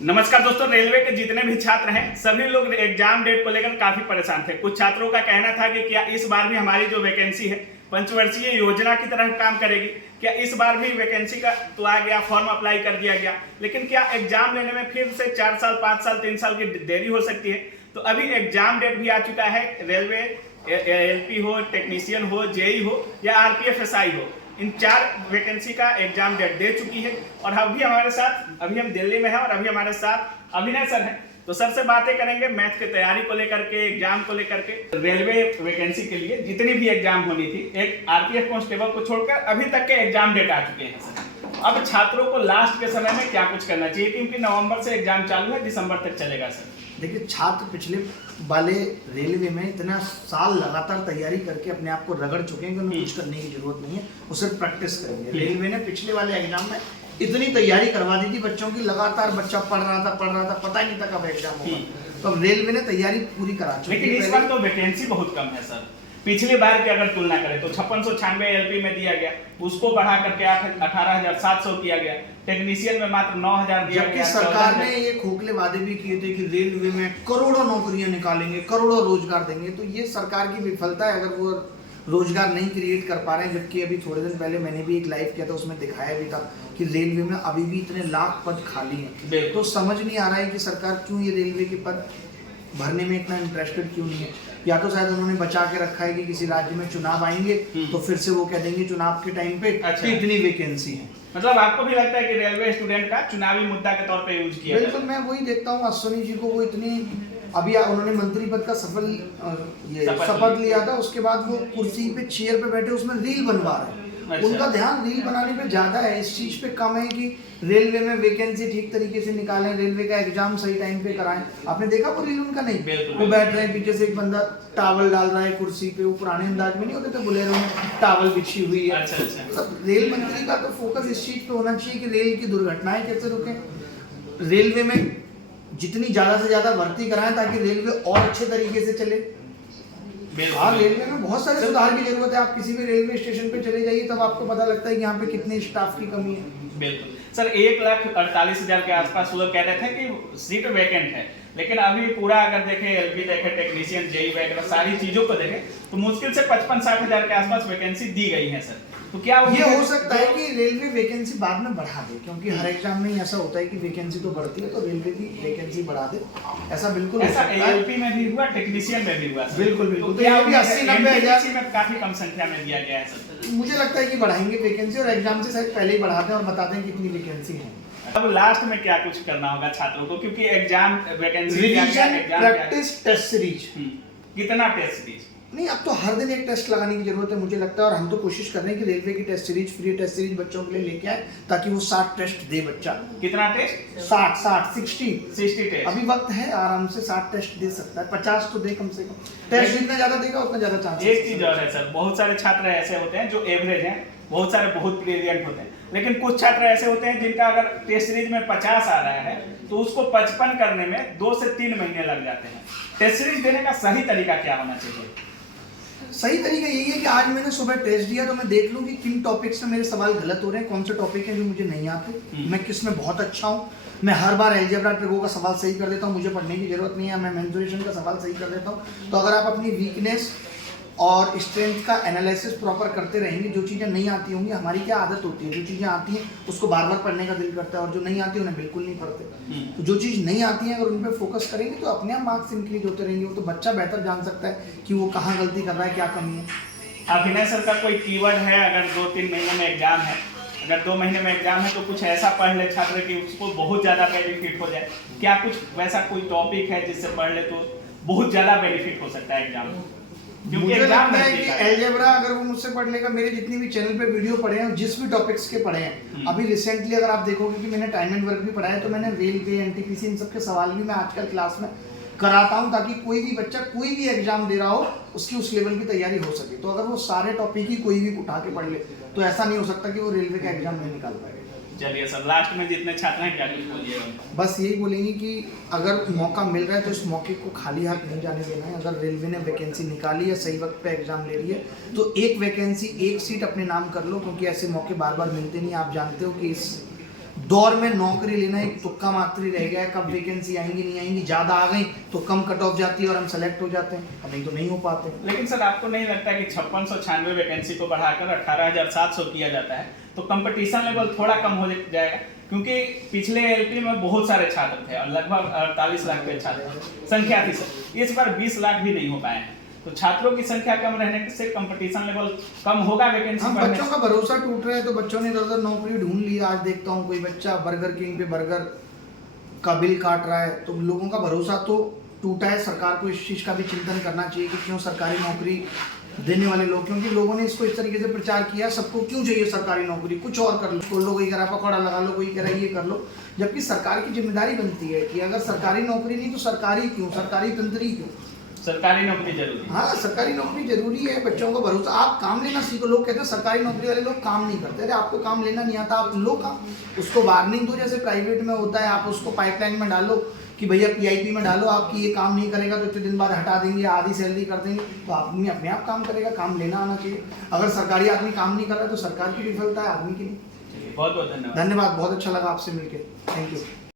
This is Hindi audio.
नमस्कार दोस्तों, रेलवे के जितने भी छात्र हैं सभी लोग एग्जाम डेट को लेकर काफी परेशान थे। कुछ छात्रों का कहना था कि क्या इस बार भी हमारी जो वैकेंसी है पंचवर्षीय योजना की तरह काम करेगी, क्या इस बार भी वैकेंसी का तो आ गया, फॉर्म अप्लाई कर दिया गया, लेकिन क्या एग्जाम लेने में फिर से 4 साल 5 साल 3 साल की देरी हो सकती है। तो अभी एग्जाम डेट भी आ चुका है। रेलवे एलपी हो, टेक्नीशियन हो, जेई हो या आरपीएफ एसआई हो, इन 4 वैकेंसी का एग्जाम डेट दे चुकी है। और अभी हमारे साथ, अभी हम दिल्ली में हैं और अभी हमारे साथ अभिनय सर हैं। तो सर से बातें करेंगे मैथ की तैयारी को लेकर के, एग्जाम को लेकर के। रेलवे वैकेंसी के लिए जितनी भी एग्जाम होनी थी, एक आरपीएफ कांस्टेबल को छोड़कर अभी तक के एग्जाम डेट आ चुके हैं सर। अब छात्रों को लास्ट के समय में क्या कुछ करना चाहिए, क्योंकि नवंबर से एग्जाम चालू है, दिसंबर तक चलेगा सर। देखिए, छात्र पिछले वाले रेलवे में इतना साल लगातार तैयारी करके अपने आप को रगड़ चुके हैं कि उन्हें कुछ करने की जरूरत नहीं है, वो सिर्फ प्रैक्टिस करेंगे। रेलवे ने पिछले वाले एग्जाम में इतनी तैयारी करवा दी थी बच्चों की, लगातार बच्चा पढ़ रहा था, पता ही नहीं था कब एग्जाम होगा। तो अब रेलवे ने तैयारी पूरी करा चुकी है। लेकिन इस बार तो वैकेंसी बहुत कम है सर। पिछली बार की अगर तुलना करें तो 5696 एलपी में दिया गया, उसको बढ़ा करके 18,700 किया गया। टेक्नीशियन में मात्र 9,000 दिया गया। सरकार ने ये खोखले वादे भी किए थे कि रेलवे में करोड़ों नौकरियां निकालेंगे, करोड़ों रोजगार देंगे। तो ये सरकार की विफलता है अगर वो रोजगार नहीं क्रिएट कर पा रहे हैं। जबकि अभी थोड़े दिन पहले मैंने भी एक लाइव किया था, उसमें दिखाया भी था कि रेलवे में अभी भी इतने लाख पद खाली हैं। तो समझ नहीं आ रहा है कि सरकार क्यों ये रेलवे के पद भरने में इतना इंटरेस्टेड क्यों नहीं है। या तो शायद उन्होंने बचा के रखा है कि किसी राज्य में चुनाव आएंगे तो फिर से वो कह देंगे चुनाव के टाइम पे कि इतनी वैकेंसी है। मतलब आपको भी लगता है कि रेलवे स्टूडेंट का चुनावी मुद्दा के तौर पे यूज किया? बिल्कुल, मैं वही देखता हूँ। अश्विनी जी को वो इतनी, अभी उन्होंने मंत्री पद का शपथ लिया था, उसके बाद वो कुर्सी पे चेयर पे बैठे उसमें रील बनवा रहे हैं। अच्छा। उनका ध्यान रील बनाने पे ज्यादा है, इस चीज पे कम है कि रेलवे में वैकेंसी ठीक तरीके से निकालें, रेलवे का एग्जाम सही टाइम पे कराएं। आपने देखा वो रील उनका? नहीं, वो बैठ रहे हैं, पीछे से एक बंदा टावल डाल रहा है कुर्सी पे। वो पुराने अंदाज में नहीं होते थे बोलेरो में टावल बिछी हुई है। अच्छा। मतलब रेल मंत्री का तो फोकस इस चीज पे होना चाहिए कि रेल की दुर्घटनाएं कैसे रुके, रेलवे में जितनी ज्यादा से ज्यादा भर्ती कराएं ताकि रेलवे और अच्छे तरीके से चले। हाँ, रेलवे में बहुत सारे सुधार की जरूरत है। आप किसी भी रेलवे स्टेशन पे चले जाइए तब आपको पता लगता है कि यहाँ पे कितने स्टाफ की कमी है। बिल्कुल सर, 1,48,000 के आसपास लोग कह रहे थे कि सीट वैकेंट है, लेकिन अभी पूरा अगर देखें, एलपी देखें, टेक्नीशियन, जेई वगैरह सारी चीजों को देखें तो मुश्किल से 55-60 हजार के आसपास वैकेंसी दी गई है सर। तो क्या ये हो सकता है कि रेलवे वैकेंसी बाद में बढ़ा दे, क्योंकि हर एग्जाम में ऐसा होता है कि वैकेंसी तो बढ़ती है तो रेलवे की वैकेंसी बढ़ा दे। ऐसा बिल्कुल ऐसा एलपी में भी हुआ, टेक्नीशियन में भी हुआ। बिल्कुल। तो क्या 80-90 हजार में काफी कम संख्या में दिया गया है सर? मुझे लगता है कि बढ़ाएंगे वैकेंसी, और एग्जाम से शायद पहले ही बढ़ाते हैं और बताते हैं कितनी वैकेंसी है। अब लास्ट में क्या कुछ करना होगा छात्रों को, क्योंकि exam vacancy, revision, practice, test series. कितना टेस्ट सीरीज? नहीं, अब तो हर दिन एक टेस्ट लगाने की जरूरत है मुझे लगता है। और हम तो कोशिश कर रहे हैं कि रेलवे की test series, free test series बच्चों के लिए लेके आए ताकि वो 60 टेस्ट दे बच्चा। कितना टेस्ट? 60 टेस्ट। अभी वक्त है, आराम से 60 टेस्ट दे सकता है, 50 तो दे कम से कम। टेस्ट जितना ज्यादा देगा उतना ज्यादा चांस। एक चीज और है सर, बहुत सारे छात्र ऐसे होते हैं जो एवरेज हैं, बहुत सारे बहुत ब्रिलियंट होते हैं, लेकिन कुछ छात्र ऐसे होते हैं जिनका अगर टेस्ट सीरीज में 50 आ रहा है तो उसको 55 करने में 2 से 3 महीने लग जाते हैं। टेस्ट सीरीज देने का सही तरीका क्या होना चाहिए? सही तरीका यही है कि आज मैंने सुबह टेस्ट दिया तो मैं देख लूं कि किन टॉपिक्स में मेरे सवाल गलत हो रहे हैं, कौन से टॉपिक हैं जो मुझे नहीं आते, मैं किस में बहुत अच्छा हूं। मैं हर बार अलजेब्रा ट्रिगो का सवाल सही कर देता हूं, मुझे पढ़ने की जरूरत नहीं है, मैं मेंसुरेशन का सवाल सही कर देता हूं। तो अगर आप अपनी वीकनेस और स्ट्रेंथ का एनालिसिस प्रॉपर करते रहेंगे, जो चीज़ें नहीं आती होंगी, हमारी क्या आदत होती है, जो चीज़ें आती हैं उसको बार बार पढ़ने का दिल करता है, और जो नहीं आती उन्हें बिल्कुल नहीं पढ़ते। तो जो चीज़ नहीं आती है अगर उन पर फोकस करेंगे तो अपने आप मार्क्स इंक्रीज होते रहेंगे। वो तो बच्चा बेहतर जान सकता है कि वो कहाँ गलती कर रहा है, क्या कमी है। अभिनय सर का कोई कीवर्ड है, अगर 2-3 महीने में एग्जाम है, अगर 2 महीने में एग्जाम है तो कुछ ऐसा पढ़ ले छात्र कि उसको बहुत ज्यादा बेनिफिट हो जाए? क्या कुछ वैसा कोई टॉपिक है जिससे पढ़ ले तो बहुत ज्यादा बेनिफिट हो सकता है एग्जाम में? मुझे लगता है कि अलजेब्रा अगर वो मुझसे पढ़ लेगा, मेरे जितनी भी चैनल पे वीडियो पढ़े हैं, जिस भी टॉपिक्स के पढ़े हैं, अभी रिसेंटली अगर आप देखोगे कि मैंने टाइम एंड वर्क भी पढ़ा है, तो मैंने रेलवे, एनटीपीसी, इन सब के सवाल भी मैं आजकल क्लास में कराता हूं ताकि कोई भी बच्चा कोई भी एग्जाम दे रहा हो उसकी उस लेवल की तैयारी हो सके। तो अगर वो सारे टॉपिक ही कोई भी उठा के पढ़ ले तो ऐसा नहीं हो सकता कि वो रेलवे का एग्जाम नहीं निकाल पाएगा। चलिए सर, लास्ट में जितने छात्र हैं क्या कुछ बोलिएगा? बस यही बोलेंगे कि अगर मौका मिल रहा है तो इस मौके को खाली हाथ नहीं जाने देना है। अगर रेलवे ने वैकेंसी निकाली है, सही वक्त पे एग्जाम ले रही है, तो एक वैकेंसी, एक सीट अपने नाम कर लो, क्योंकि ऐसे मौके बार बार मिलते नहीं। आप जानते हो कि इस दौर में नौकरी लेना एक तुक्का मात्री रह गया है। कब वैकेंसी आएंगी नहीं आएंगी, ज़्यादा आ गई तो कम कट ऑफ जाती है और हम सेलेक्ट हो जाते हैं, और नहीं तो नहीं हो पाते। लेकिन सर आपको नहीं लगता कि 5696 वैकेंसी को बढ़ाकर 18700 किया जाता है तो कंपटीशन लेवल थोड़ा कम हो जाएगा? क्योंकि पिछले एलपी में बहुत सारे छात्र थे और लगभग 48 लाख के छात्र संख्या थी सर, इस बार 20 लाख भी नहीं हो पाए हैं, तो छात्रों की संख्या कम रहने से कंपटीशन लेवल कम होगा वैकेंसी हम बढ़ने बच्चों का भरोसा टूट रहा है तो बच्चों ने इधर नौकरी ढूंढ ली। आज देखता हूँ कोई बच्चा बर्गर किंग पे बर्गर का बिल काट रहा है, तो लोगों का भरोसा तो टूटा है। सरकार को इस चीज़ का भी चिंतन करना चाहिए कि क्यों सरकारी नौकरी देने वाले लोग, क्योंकि लोगों ने इसको इस तरीके से प्रचार किया सबको क्यों चाहिए सरकारी नौकरी, कुछ और कर लो, कोई कोई कह रहा पकौड़ा लगा लो, कोई कह रहा ये कर लो, जबकि सरकार की जिम्मेदारी बनती है कि अगर सरकारी नौकरी नहीं तो सरकारी क्यों, सरकारी तंत्र ही क्यों, सरकारी नौकरी जरूरी है। हाँ सरकारी नौकरी जरूरी है। बच्चों को भरोसा, आप काम लेना सीखो। लोग कहते हैं सरकारी नौकरी वाले लोग काम नहीं करते, अरे आपको काम लेना नहीं आता आप लो काम, उसको वार्निंग दो जैसे प्राइवेट में होता है, आप उसको पाइपलाइन में डालो कि भैया पीआईपी में डालो, आपकी ये काम नहीं करेगा तो इतने दिन बाद हटा देंगे, आधी सैलरी कर देंगे, तो आदमी अपने आप काम करेगा। काम लेना आना चाहिए। अगर सरकारी आदमी काम नहीं कर रहा है तो सरकार की विफलता है, आदमी की नहीं। बहुत बहुत धन्यवाद। धन्यवाद, बहुत अच्छा लगा आपसे मिलकर, थैंक यू।